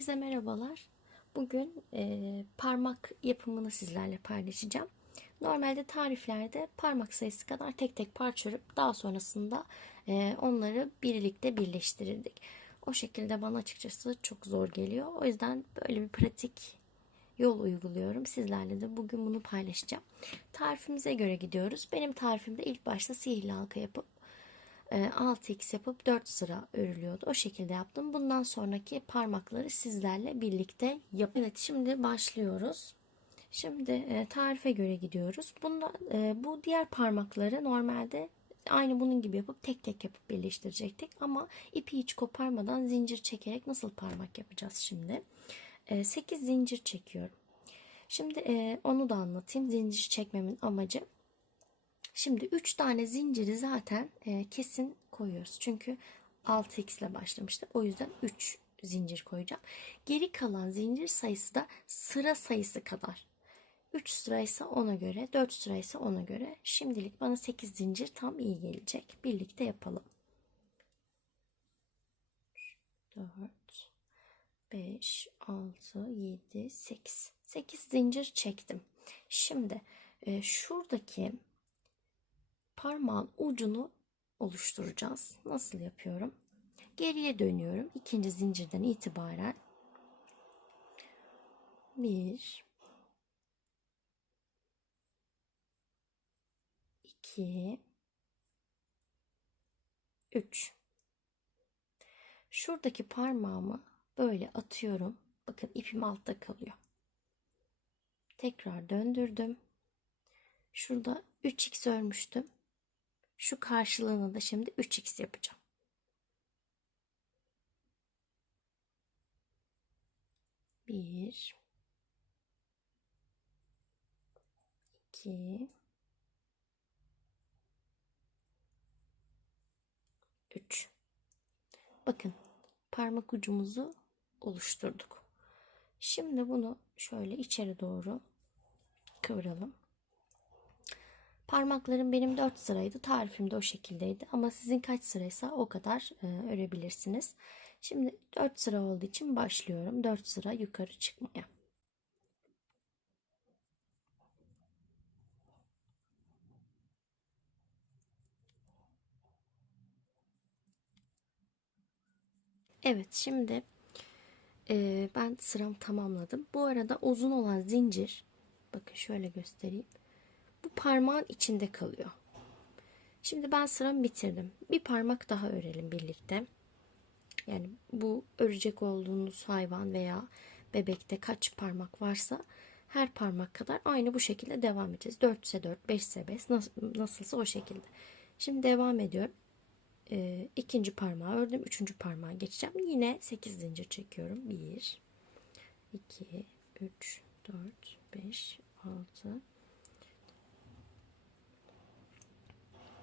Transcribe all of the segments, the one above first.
Size merhabalar. Bugün e, parmak yapımını sizlerle paylaşacağım. Normalde tariflerde parmak sayısı kadar tek tek parça örüp daha sonrasında e, onları birlikte birleştirirdik. O şekilde bana açıkçası çok zor geliyor. O yüzden böyle bir pratik yol uyguluyorum. Sizlerle de bugün bunu paylaşacağım. Tarifimize göre gidiyoruz. Benim tarifimde ilk başta sihirli halka yapıp 6x yapıp 4 sıra örülüyordu. O şekilde yaptım. Bundan sonraki parmakları sizlerle birlikte yap. Evet şimdi başlıyoruz. Şimdi e, tarife göre gidiyoruz. Bunda e, bu diğer parmakları normalde aynı bunun gibi yapıp tek tek yapıp birleştirecektik. Ama ipi hiç koparmadan zincir çekerek nasıl parmak yapacağız şimdi? 8 zincir çekiyorum. Şimdi e, onu da anlatayım. Zincir çekmemin amacı Şimdi 3 tane zinciri zaten e, kesin koyuyoruz. Çünkü 6x ile başlamıştık. O yüzden 3 zincir koyacağım. Geri kalan zincir sayısı da sıra sayısı kadar. 3 sıraysa ona göre, 4 sıraysa ona göre. Şimdilik bana 8 zincir tam iyi gelecek. Birlikte yapalım. 4 5 6 7 8 8 zincir çektim. Şimdi e, şuradaki parmağın ucunu oluşturacağız. Nasıl yapıyorum? Geriye dönüyorum. İkinci zincirden itibaren bir iki üç şuradaki parmağımı böyle atıyorum. Bakın ipim altta kalıyor. Tekrar döndürdüm. Şurada 3x örmüştüm. Şu karşılığını da şimdi 3x yapacağım. Bir, iki, üç. Bakın parmak ucumuzu oluşturduk. Şimdi bunu şöyle içeri doğru kıvıralım. Parmaklarım benim 4 sıraydı. Tarifim de o şekildeydi. Ama sizin kaç sıraysa o kadar e, örebilirsiniz. Şimdi 4 sıra olduğu için başlıyorum. 4 sıra yukarı çıkmaya. Evet şimdi e, ben sıramı tamamladım. Bu arada uzun olan zincir bakın şöyle göstereyim parmağın içinde kalıyor. Şimdi ben sıramı bitirdim. Bir parmak daha örelim birlikte. Yani bu örecek olduğunuz hayvan veya bebekte kaç parmak varsa her parmak kadar aynı bu şekilde devam edeceğiz. 4 ise 4, 5 ise 5 nasılsa o şekilde. Şimdi devam ediyorum. Ee, ikinci parmağı ördüm. Üçüncü parmağa geçeceğim. Yine 8 zincir çekiyorum. 1, 2, 3, 4, 5, 6,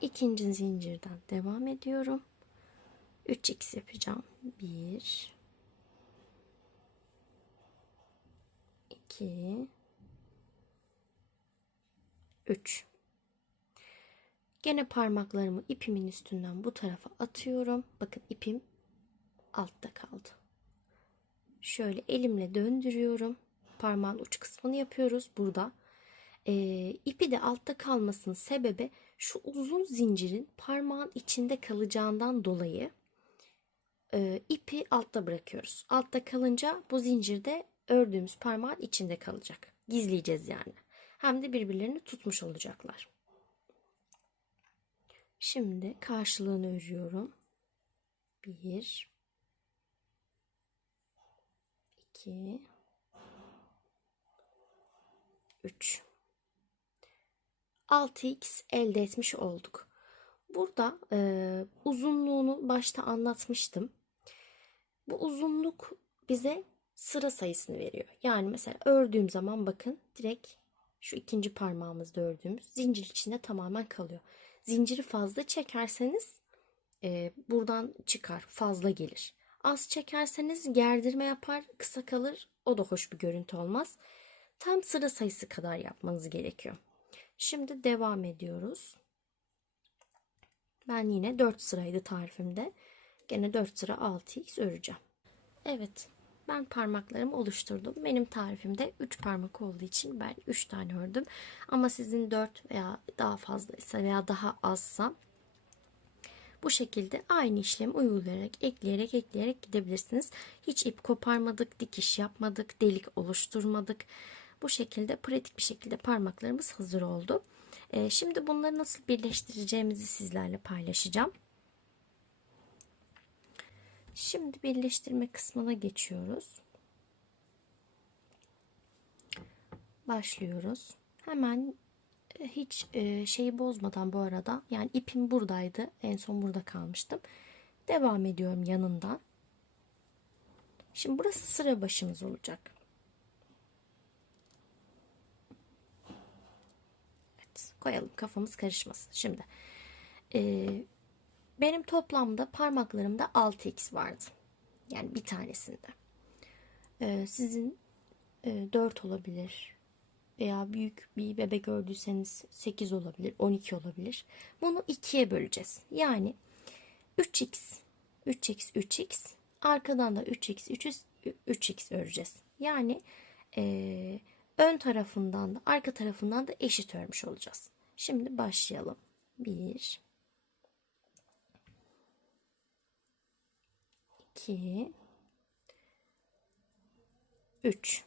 ikinci zincirden devam ediyorum. 3x yapacağım. 1 2 3 Gene parmaklarımı ipimin üstünden bu tarafa atıyorum. Bakın ipim altta kaldı. Şöyle elimle döndürüyorum. Parmağın uç kısmını yapıyoruz burada. Ee, ipi de altta kalmasının sebebi şu uzun zincirin parmağın içinde kalacağından dolayı e, ipi altta bırakıyoruz. Altta kalınca bu zincirde ördüğümüz parmağın içinde kalacak. Gizleyeceğiz yani. Hem de birbirlerini tutmuş olacaklar. Şimdi karşılığını örüyorum. 1 2 3 6x elde etmiş olduk. Burada e, uzunluğunu başta anlatmıştım. Bu uzunluk bize sıra sayısını veriyor. Yani mesela ördüğüm zaman bakın direkt şu ikinci parmağımızda ördüğümüz zincir içinde tamamen kalıyor. Zinciri fazla çekerseniz e, buradan çıkar fazla gelir. Az çekerseniz gerdirme yapar kısa kalır o da hoş bir görüntü olmaz. Tam sıra sayısı kadar yapmanız gerekiyor. Şimdi devam ediyoruz. Ben yine 4 sıraydı tarifimde. Gene 4 sıra 6x öreceğim. Evet. ben parmaklarımı oluşturdum. Benim tarifimde 3 parmak olduğu için ben 3 tane ördüm. Ama sizin 4 veya daha fazlaysa veya daha azsa bu şekilde aynı işlemi uygulayarak, ekleyerek, ekleyerek gidebilirsiniz. Hiç ip koparmadık, dikiş yapmadık, delik oluşturmadık. Bu şekilde pratik bir şekilde parmaklarımız hazır oldu. Ee, şimdi bunları nasıl birleştireceğimizi sizlerle paylaşacağım. Şimdi birleştirme kısmına geçiyoruz. Başlıyoruz. Hemen e, hiç e, şeyi bozmadan bu arada yani ipim buradaydı. En son burada kalmıştım. Devam ediyorum yanından. Şimdi burası sıra başımız olacak. Evet, koyalım kafamız karışmasın. Şimdi e, benim toplamda parmaklarımda 6x vardı. Yani bir tanesinde. Ee, sizin e, 4 olabilir. Veya büyük bir bebek gördüyseniz 8 olabilir, 12 olabilir. Bunu 2'ye böleceğiz. Yani 3x, 3x, 3x. Arkadan da 3x, 3x, 3x öreceğiz. Yani e, ön tarafından da arka tarafından da eşit örmüş olacağız. Şimdi başlayalım. 1 2 3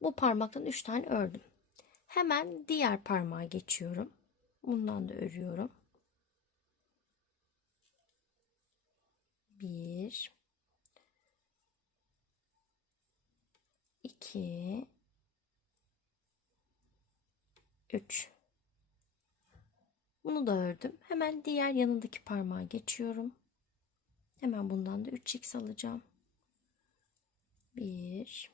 Bu parmaktan 3 tane ördüm. Hemen diğer parmağa geçiyorum. Bundan da örüyorum. 1 2 3 Bunu da ördüm. Hemen diğer yanındaki parmağa geçiyorum. Hemen bundan da 3x alacağım. 1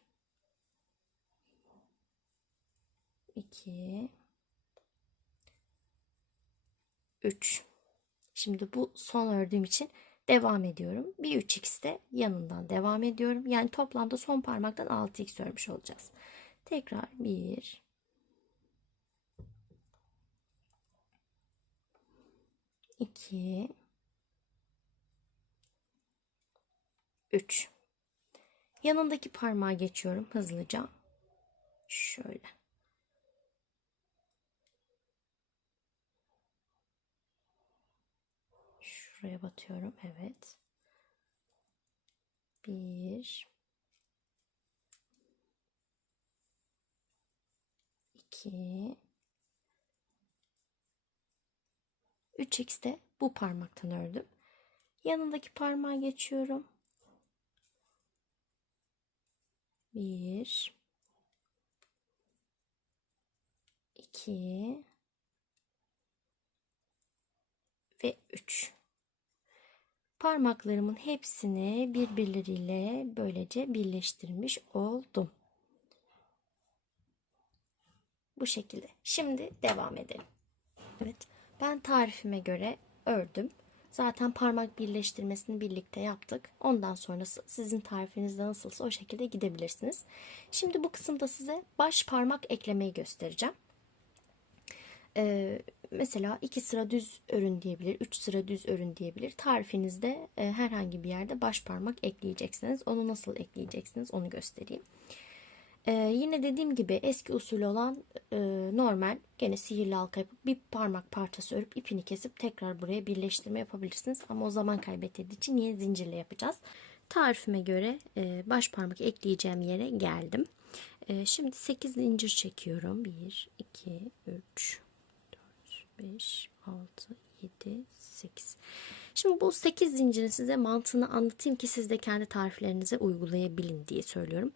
2 3 Şimdi bu son ördüğüm için devam ediyorum. Bir 3x de yanından devam ediyorum. Yani toplamda son parmaktan 6x örmüş olacağız. Tekrar 1 2 3 yanındaki parmağa geçiyorum hızlıca. Şöyle. Şuraya batıyorum evet. Bir. İki 3x de bu parmaktan ördüm yanındaki parmağa geçiyorum 1 2 ve 3 parmaklarımın hepsini birbirleriyle böylece birleştirmiş oldum. Bu şekilde. Şimdi devam edelim. Evet, ben tarifime göre ördüm. Zaten parmak birleştirmesini birlikte yaptık. Ondan sonrası sizin tarifinizde nasılsa o şekilde gidebilirsiniz. Şimdi bu kısımda size baş parmak eklemeyi göstereceğim. Ee, mesela iki sıra düz örün diyebilir, üç sıra düz örün diyebilir. Tarifinizde e, herhangi bir yerde baş parmak ekleyeceksiniz. Onu nasıl ekleyeceksiniz onu göstereyim. Ee, yine dediğim gibi eski usul olan e, normal gene sihirli halka yapıp bir parmak parçası örüp ipini kesip tekrar buraya birleştirme yapabilirsiniz. Ama o zaman kaybettiği için niye zincirle yapacağız. Tarifime göre e, baş parmak ekleyeceğim yere geldim. E, şimdi 8 zincir çekiyorum. 1, 2, 3, 4, 5, 6, 7, 8. Şimdi bu 8 zincirin size mantığını anlatayım ki siz de kendi tariflerinize uygulayabilin diye söylüyorum.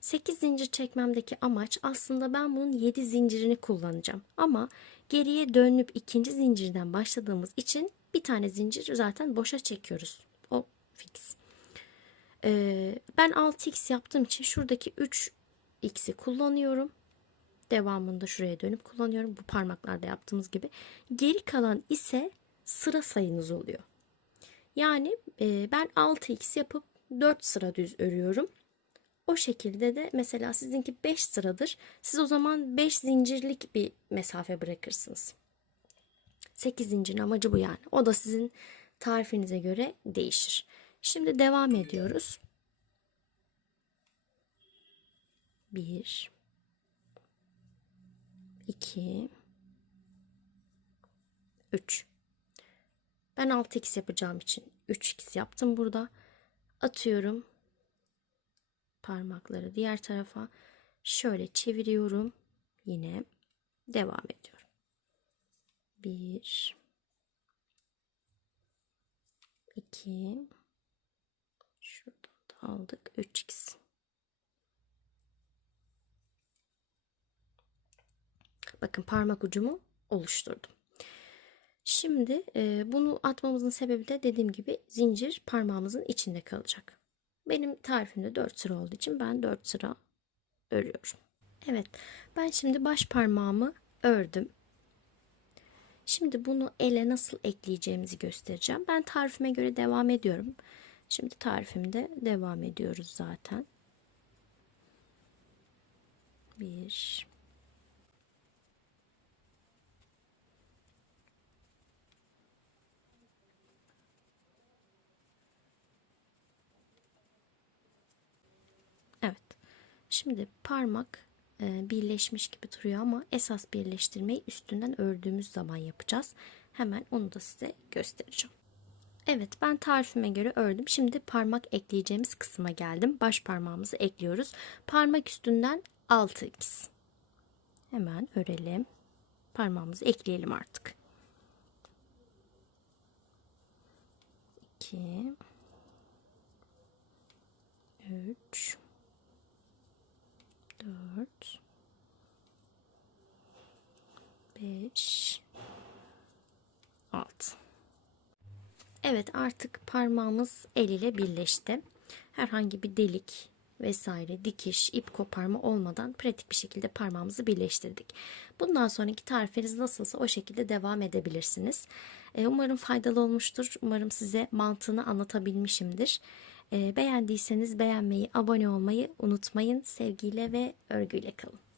8 zincir çekmemdeki amaç aslında ben bunun 7 zincirini kullanacağım. Ama geriye dönüp ikinci zincirden başladığımız için bir tane zincir zaten boşa çekiyoruz. O fix. Ee, ben 6x yaptığım için şuradaki 3x'i kullanıyorum. Devamında şuraya dönüp kullanıyorum. Bu parmaklarda yaptığımız gibi. Geri kalan ise sıra sayınız oluyor. Yani e, ben 6x yapıp 4 sıra düz örüyorum. O şekilde de mesela sizinki 5 sıradır. Siz o zaman 5 zincirlik bir mesafe bırakırsınız. 8 zincirin amacı bu yani. O da sizin tarifinize göre değişir. Şimdi devam ediyoruz. 1 2 3 Ben 6x yapacağım için 3x yaptım burada. Atıyorum parmakları diğer tarafa. Şöyle çeviriyorum. Yine devam ediyorum. 1 2 Şuradan da aldık. 3x. Bakın parmak ucumu oluşturdum. Şimdi e, bunu atmamızın sebebi de dediğim gibi zincir parmağımızın içinde kalacak. Benim tarifimde 4 sıra olduğu için ben 4 sıra örüyorum. Evet ben şimdi baş parmağımı ördüm. Şimdi bunu ele nasıl ekleyeceğimizi göstereceğim. Ben tarifime göre devam ediyorum. Şimdi tarifimde devam ediyoruz zaten. 1 Şimdi parmak e, birleşmiş gibi duruyor ama esas birleştirmeyi üstünden ördüğümüz zaman yapacağız. Hemen onu da size göstereceğim. Evet ben tarifime göre ördüm. Şimdi parmak ekleyeceğimiz kısma geldim. Baş parmağımızı ekliyoruz. Parmak üstünden 6x. Hemen örelim. Parmağımızı ekleyelim artık. 2 3 4 5 6 Evet artık parmağımız el ile birleşti. Herhangi bir delik vesaire dikiş, ip koparma olmadan pratik bir şekilde parmağımızı birleştirdik. Bundan sonraki tarifiniz nasılsa o şekilde devam edebilirsiniz. Ee, umarım faydalı olmuştur. Umarım size mantığını anlatabilmişimdir. Ee, beğendiyseniz beğenmeyi, abone olmayı unutmayın. Sevgiyle ve örgüyle kalın.